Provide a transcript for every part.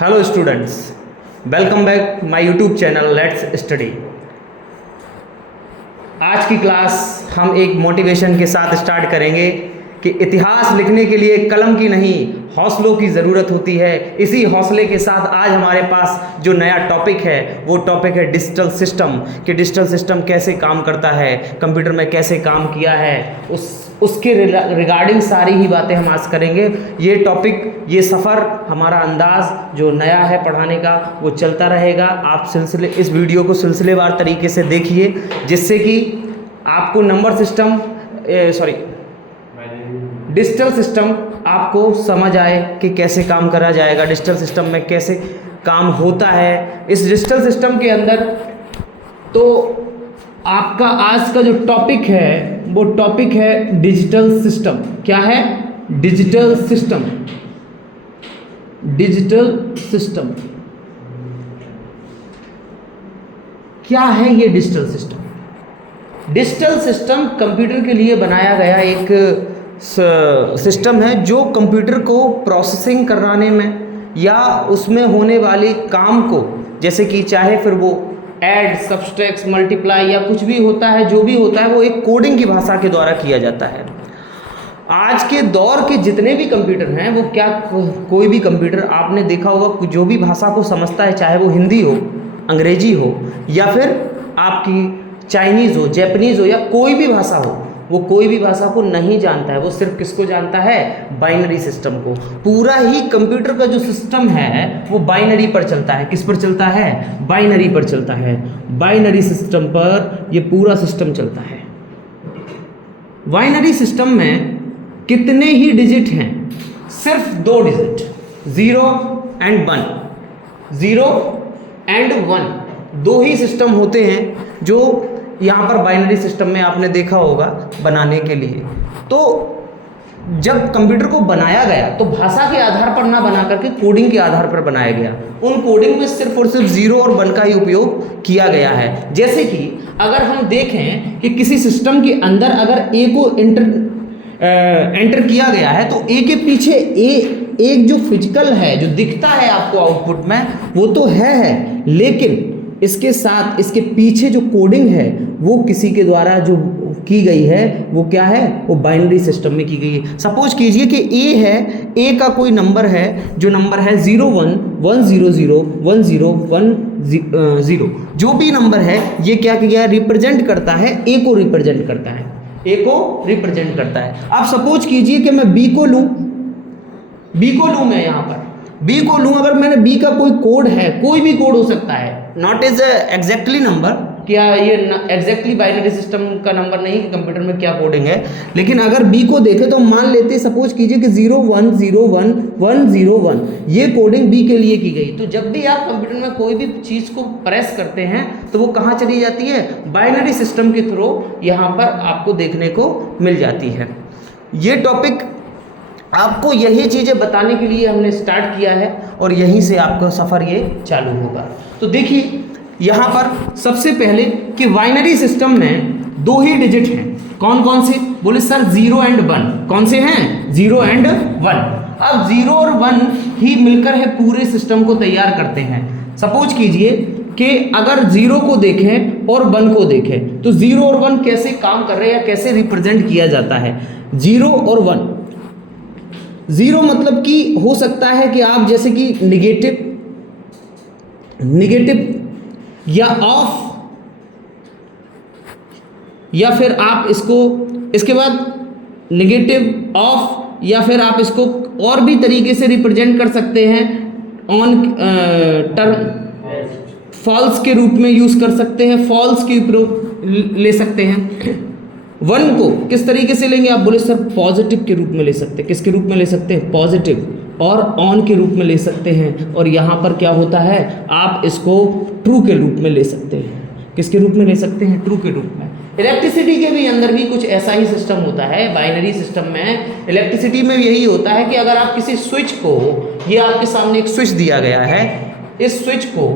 Hello students, welcome back my YouTube channel let's study. आज की class हम एक मोटिवेशन के साथ स्टार्ट करेंगे कि इतिहास लिखने के लिए कलम की नहीं हौसलों की ज़रूरत होती है। इसी हौसले के साथ आज हमारे पास जो नया टॉपिक है वो टॉपिक है डिजिटल सिस्टम। कि डिजिटल सिस्टम कैसे काम करता है, कंप्यूटर में कैसे काम किया है, उसके रिगार्डिंग सारी ही बातें हम आज करेंगे। ये टॉपिक, ये सफ़र, हमारा अंदाज जो नया है पढ़ाने का वो चलता रहेगा। आप इस वीडियो को सिलसिलेवार तरीके से देखिए जिससे कि आपको नंबर सिस्टम डिजिटल सिस्टम आपको समझ आए कि कैसे काम करा जाएगा, डिजिटल सिस्टम में कैसे काम होता है। इस डिजिटल सिस्टम के अंदर तो आपका आज का जो टॉपिक है वो टॉपिक है डिजिटल सिस्टम। क्या है? Digital system. डिजिटल सिस्टम क्या है? ये digital system, digital system computer के लिए बनाया गया एक सिस्टम है जो कंप्यूटर को प्रोसेसिंग कराने में या उसमें होने वाले काम को, जैसे कि चाहे फिर वो ऐड, सब्सट्रैक्ट, मल्टीप्लाई या कुछ भी होता है, जो भी होता है वो एक कोडिंग की भाषा के द्वारा किया जाता है। आज के दौर के जितने भी कंप्यूटर हैं वो कोई भी कंप्यूटर आपने देखा होगा जो भी भाषा को समझता है, चाहे वो हिंदी हो, अंग्रेजी हो या फिर आपकी चाइनीज़ हो, जैपनीज़ हो या कोई भी भाषा हो, वो कोई भी भाषा को नहीं जानता है। वो सिर्फ किसको जानता है? बाइनरी सिस्टम को। पूरा ही कंप्यूटर का जो सिस्टम है वो बाइनरी पर चलता है। किस पर चलता है? बाइनरी पर चलता है। बाइनरी सिस्टम पर ये पूरा सिस्टम चलता है। बाइनरी सिस्टम में कितने ही डिजिट हैं? सिर्फ 2 डिजिट, 0 एंड 1। 0 एंड 1 दो ही सिस्टम होते हैं जो यहाँ पर बाइनरी सिस्टम में आपने देखा होगा बनाने के लिए। तो जब कंप्यूटर को बनाया गया तो भाषा के आधार पर ना बना करके कोडिंग के आधार पर बनाया गया। उन कोडिंग में सिर्फ और सिर्फ 0 और 1 का ही उपयोग किया गया है। जैसे कि अगर हम देखें कि किसी सिस्टम के अंदर अगर ए को एंटर किया गया है तो ए के पीछे एक जो फिजिकल है, जो दिखता है आपको आउटपुट में, वो तो है, लेकिन इसके साथ इसके पीछे जो कोडिंग है वो किसी के द्वारा जो की गई है वो क्या है? वो बाइनरी सिस्टम में की गई है। सपोज कीजिए कि ए है, ए का कोई नंबर है, जो नंबर है 01 100 1010, जो भी नंबर है ये क्या किया? रिप्रेजेंट करता है, ए को रिप्रेजेंट करता है, ए को रिप्रेजेंट करता है। आप सपोज कीजिए कि मैं बी को लूँ मैं यहाँ पर बी को लूँ। अगर मैंने बी का कोई कोड है, कोई भी कोड हो सकता है, नॉट इज एग्जैक्टली नंबर, क्या ये एग्जैक्टली बाइनरी सिस्टम का नंबर नहीं कि कंप्यूटर में क्या कोडिंग है, लेकिन अगर बी को देखें तो मान लेते, सपोज कीजिए कि 0101 ये कोडिंग बी के लिए की गई। तो जब भी आप कंप्यूटर में कोई भी चीज़ को प्रेस करते हैं तो वो कहाँ चली जाती है? बाइनरी सिस्टम के थ्रू यहाँ पर आपको देखने को मिल जाती है। ये टॉपिक आपको यही चीज़ें बताने के लिए हमने स्टार्ट किया है और यहीं से आपका सफ़र ये चालू होगा। तो देखिए यहाँ पर सबसे पहले कि बाइनरी सिस्टम में 2 ही डिजिट हैं। कौन कौन से? बोले सर 0 एंड 1। कौन से हैं? 0 एंड 1। अब 0 और 1 ही मिलकर है पूरे सिस्टम को तैयार करते हैं। सपोज कीजिए कि अगर 0 को देखें और 1 को देखें तो 0 और 1 कैसे काम कर रहे हैं या कैसे रिप्रेजेंट किया जाता है? 0 और 1, 0 मतलब कि हो सकता है कि आप जैसे कि निगेटिव या ऑफ, या फिर आप इसको इसके बाद निगेटिव, ऑफ, या फिर आप इसको और भी तरीके से रिप्रेजेंट कर सकते हैं। ऑन टर्म फॉल्स के रूप में यूज कर सकते हैं, फॉल्स के रूप ले सकते हैं। 1 को किस तरीके से लेंगे आप? बोले सर पॉजिटिव के रूप में ले सकते हैं। किसके रूप में ले सकते हैं? पॉजिटिव। और ऑन के रूप में ले सकते हैं। और यहाँ पर क्या होता है? आप इसको ट्रू के रूप में ले सकते हैं। किसके रूप में ले सकते हैं? ट्रू के रूप में। इलेक्ट्रिसिटी के भी अंदर भी कुछ ऐसा ही सिस्टम होता है। बाइनरी सिस्टम में इलेक्ट्रिसिटी में यही होता है कि अगर आप किसी स्विच को, ये आपके सामने एक स्विच दिया गया है, इस स्विच को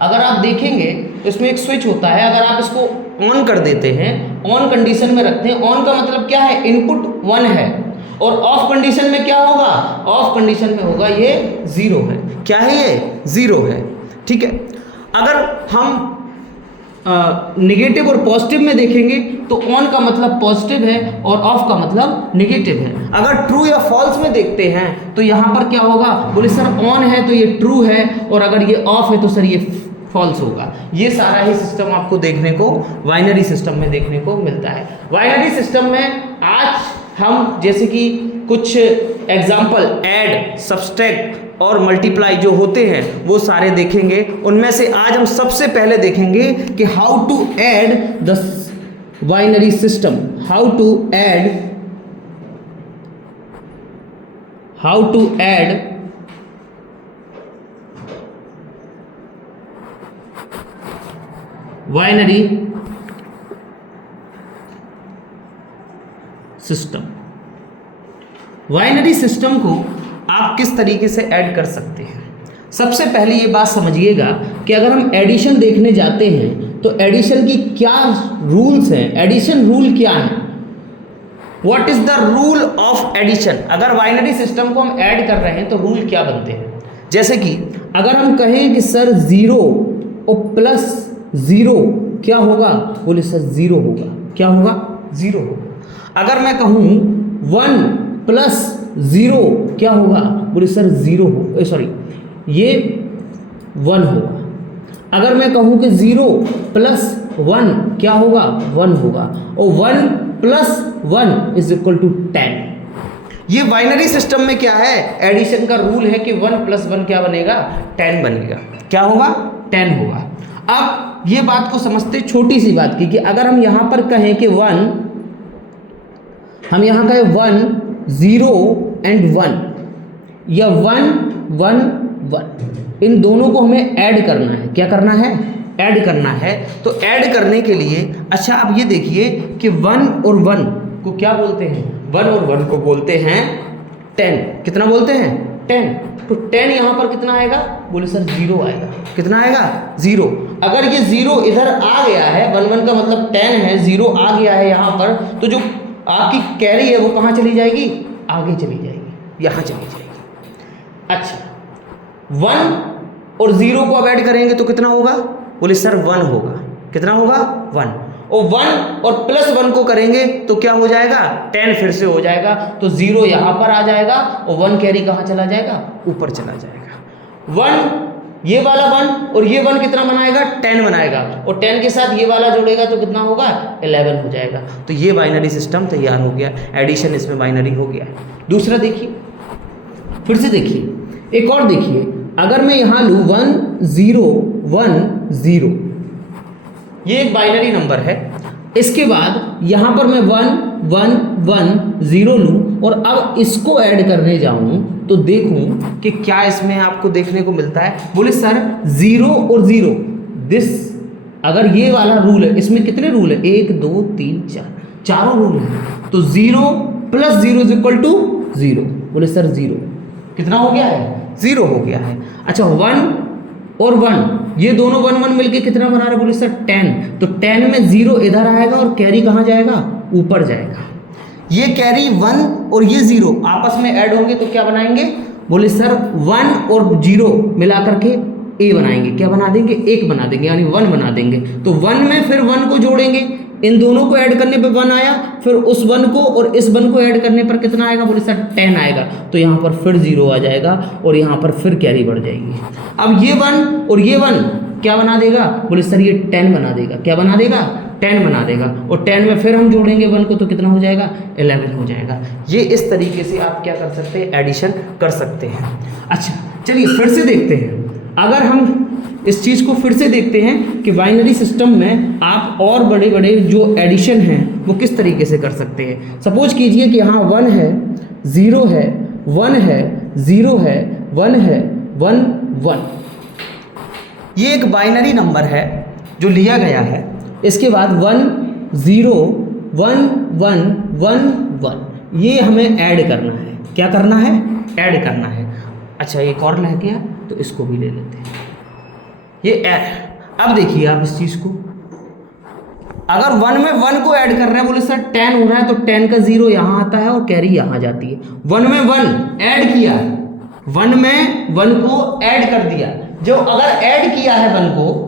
अगर आप देखेंगे तो इसमें एक स्विच होता है। अगर आप इसको ऑन कर देते हैं, ऑन कंडीशन में रखते हैं, ऑन का मतलब क्या है? इनपुट 1 है, और ऑफ कंडीशन में क्या होगा? ऑफ कंडीशन में होगा ये 0 है। क्या है ये? 0 है। ठीक है, अगर हम नेगेटिव और पॉजिटिव में देखेंगे तो ऑन का मतलब पॉजिटिव है और ऑफ का मतलब नेगेटिव है। अगर ट्रू या फॉल्स में देखते हैं तो यहाँ पर क्या होगा? बोले सर ऑन है तो ये ट्रू है और अगर ये ऑफ है तो सर ये फॉल्स होगा। ये सारा ही सिस्टम आपको देखने को बाइनरी सिस्टम में देखने को मिलता है। बाइनरी सिस्टम में आज हम जैसे कि कुछ एग्जाम्पल ऐड, सब्सट्रैक्ट और मल्टीप्लाई जो होते हैं वो सारे देखेंगे। उनमें से आज हम सबसे पहले देखेंगे कि how to add the binary system, how to add binary system. Binary system को आप किस तरीके से ऐड कर सकते हैं? सबसे पहले ये बात समझिएगा कि अगर हम एडिशन देखने जाते हैं तो एडिशन की क्या रूल्स हैं, एडिशन रूल क्या है, what is the rule of addition. अगर बाइनरी सिस्टम को हम ऐड कर रहे हैं तो रूल क्या बनते हैं? जैसे कि अगर हम कहें कि सर 0 और प्लस 0 क्या होगा? बोले सर 0 होगा। क्या होगा? 0 होगा। अगर मैं कहूँ 1 प्लस 0 क्या होगा? बोले सर 0 हो, सॉरी ये 1 होगा। अगर मैं कहूँ कि 0 प्लस 1 क्या होगा? 1 होगा। और 1 प्लस 1 इज इक्वल टू 10। ये बाइनरी सिस्टम में क्या है? एडिशन का रूल है कि 1 प्लस 1 क्या बनेगा? 10 बनेगा। क्या होगा? 10 होगा। अब ये बात को समझते, छोटी सी बात की कि अगर हम यहाँ पर कहें कि 1, हम यहाँ कहें 1 0 एंड 1 या 1 1 1, इन दोनों को हमें ऐड करना है। क्या करना है? ऐड करना है। तो ऐड करने के लिए अच्छा अब ये देखिए कि 1 और 1 को क्या बोलते हैं? 1 और 1 को बोलते हैं 10। कितना बोलते हैं? 10। तो 10 यहाँ पर कितना आएगा? बोले सर 0 आएगा। कितना आएगा? 0। अगर ये 0 इधर आ गया है, 1 1 का मतलब 10 है, 0 आ गया है यहाँ पर, तो जो आपकी कैरी है वो कहाँ चली जाएगी? आगे चली जाएगी, यहाँ चली जाएगी। अच्छा 1 और 0 को अब ऐड करेंगे तो कितना होगा? बोले सर 1 होगा। कितना होगा? 1। और 1 और प्लस 1 को करेंगे तो क्या हो जाएगा? 10 फिर से हो जाएगा। तो 0 यहाँ पर आ जाएगा और 1 कैरी कहाँ चला जाएगा? ऊपर चला जाएगा। 1 ये वाला 1 और ये 1 कितना बनाएगा? 10 बनाएगा। और 10 के साथ ये वाला जोड़ेगा तो कितना होगा? 11 हो जाएगा। तो ये बाइनरी सिस्टम तैयार हो गया। एडिशन इसमें बाइनरी हो गया। दूसरा देखिए, फिर से देखिए, एक और देखिए। अगर मैं यहाँ लूँ 1 0 1 0, ये एक बाइनरी नंबर है। इसके बाद यहाँ पर मैं 1 1 1 0 लूँ और अब इसको ऐड करने जाऊँ तो देखूँ कि क्या इसमें आपको देखने को मिलता है। बोले सर 0 और 0 दिस, अगर ये वाला रूल है, इसमें कितने रूल है? 1 2 3 4, चारों रूल हैं। तो 0 प्लस 0 इज इक्वल टू 0। बोले सर 0 कितना हो गया है? 0 हो गया है। अच्छा 1 और 1 ये दोनों 1 1 मिलके कितना बना रहे? बोले सर 10। तो 10 में 0 इधर आएगा और कैरी कहाँ जाएगा? ऊपर जाएगा। ये कैरी 1 और ये 0 आपस में ऐड होंगे तो क्या बनाएंगे? बोले सर 1 और 0 मिला करके ए बनाएंगे। क्या बना देंगे? 1 बना देंगे, यानी 1 बना देंगे। तो 1 में फिर 1 को जोड़ेंगे, इन दोनों को ऐड करने पे 1 आया, फिर उस 1 को और इस 1 को ऐड करने पर कितना आएगा? बोले सर 10 आएगा। तो यहाँ पर फिर 0 आ जाएगा और यहाँ पर फिर कैरी बढ़ जाएगी। अब ये 1 और ये 1 क्या बना देगा? बोले सर ये 10 बना देगा। क्या बना देगा? 10 बना देगा। और 10 में फिर हम जोड़ेंगे 1 को तो कितना हो जाएगा? 11 हो जाएगा। ये इस तरीके से आप क्या कर सकते हैं? एडिशन कर सकते हैं। अच्छा चलिए फिर से देखते हैं। अगर हम इस चीज़ को फिर से देखते हैं कि बाइनरी सिस्टम में आप और बड़े बड़े जो एडिशन हैं वो किस तरीके से कर सकते हैं। सपोज कीजिए कि यहाँ 1 है, 0 है, 1 है, 0 है, 1 है, 1 1। ये एक बाइनरी नंबर है जो लिया गया है। इसके बाद 1 0 1 1 1 1 ये हमें ऐड करना है। क्या करना है? ऐड करना है। अच्छा एक और रह गया तो इसको भी ले लेते हैं। ये अब देखिए आप इस चीज़ को, अगर 1 में 1 को ऐड कर रहे हैं, बोले सर 10 हो रहा है तो 10 का 0 यहाँ आता है और कैरी यहाँ जाती है। 1 में 1 ऐड 1 में 1 को ऐड कर दिया। जो अगर ऐड किया है 1 को,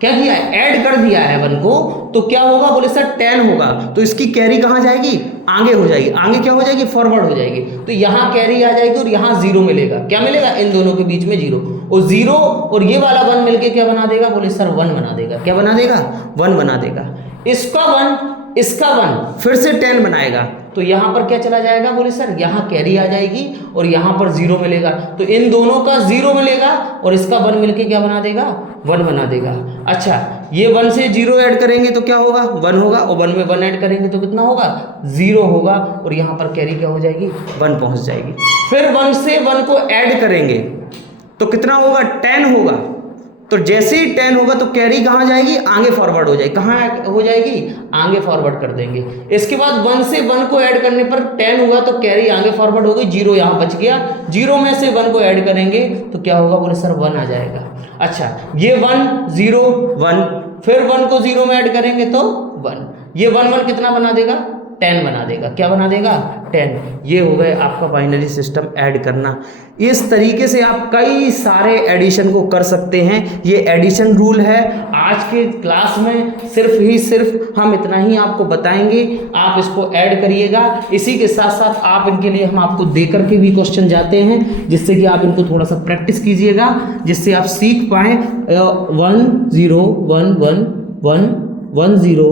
क्या किया है, ऐड कर दिया है 1 को, तो क्या होगा बोले सर 10 होगा। तो इसकी कैरी कहाँ जाएगी, आगे हो जाएगी। आगे क्या हो जाएगी, फॉरवर्ड हो जाएगी। तो यहाँ कैरी आ जाएगी और यहाँ 0 मिलेगा। क्या मिलेगा, इन दोनों के बीच में 0। और 0 और ये वाला 1 मिलके क्या बना देगा, बोले सर 1 बना देगा। क्या बना देगा, 1 बना देगा। इसका 1 इसका 1 फिर से 10 बनाएगा। तो यहाँ पर क्या चला जाएगा, बोले सर यहाँ कैरी आ जाएगी और यहाँ पर 0 मिलेगा। तो इन दोनों का 0 मिलेगा और इसका 1 मिलके क्या बना देगा, 1 बना देगा। अच्छा, ये 1 से 0 ऐड करेंगे तो क्या होगा, 1 होगा। और 1 में 1 ऐड करेंगे तो कितना होगा, 0 होगा। और यहाँ पर कैरी क्या हो जाएगी, 1 पहुँच जाएगी। फिर 1 से 1 को ऐड करेंगे तो कितना होगा, 10 होगा। तो जैसे ही 10 होगा तो कैरी कहाँ जाएगी, आगे फॉरवर्ड हो जाएगी। कहाँ हो जाएगी, आगे फॉरवर्ड कर देंगे। इसके बाद 1 से 1 को ऐड करने पर 10 हुआ तो कैरी आगे फॉरवर्ड हो गई, 0 यहाँ बच गया। 0 में से 1 को ऐड करेंगे तो क्या होगा, बोले सर 1 आ जाएगा। अच्छा, ये 1 0 1, फिर 1 को 0 में ऐड करेंगे तो 1, ये 1 1 कितना बना देगा, 10 बना देगा। क्या बना देगा, 10। ये हो गए आपका बाइनरी सिस्टम ऐड करना। इस तरीके से आप कई सारे एडिशन को कर सकते हैं। ये एडिशन रूल है। आज के क्लास में सिर्फ हम इतना ही आपको बताएंगे, आप इसको ऐड करिएगा। इसी के साथ साथ आप इनके लिए हम आपको दे करके भी क्वेश्चन जाते हैं, जिससे कि आप इनको थोड़ा सा प्रैक्टिस कीजिएगा, जिससे आप सीख पाएँ। 1 0 1 1 1 1 0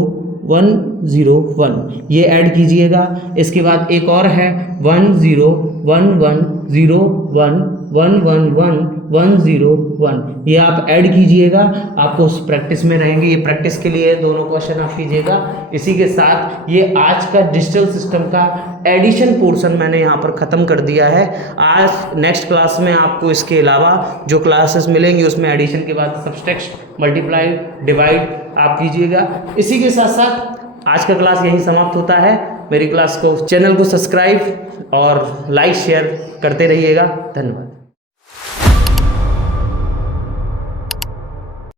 1 0 1 ये ऐड कीजिएगा। इसके बाद एक और है 1 0 1 1 0 1 1 1 1 1 0 1, ये आप ऐड कीजिएगा। आपको उस प्रैक्टिस में रहेंगे। ये प्रैक्टिस के लिए दोनों क्वेश्चन आप कीजिएगा। इसी के साथ ये आज का डिजिटल सिस्टम का एडिशन पोर्शन मैंने यहाँ पर ख़त्म कर दिया है। आज नेक्स्ट क्लास में आपको इसके अलावा जो क्लासेस मिलेंगी उसमें एडिशन के बाद सब्सट्रैक्शन, मल्टीप्लाई, डिवाइड आप कीजिएगा। इसी के साथ साथ आज का क्लास यहीं समाप्त होता है। मेरी क्लास को, चैनल को सब्सक्राइब और लाइक शेयर करते रहिएगा। धन्यवाद।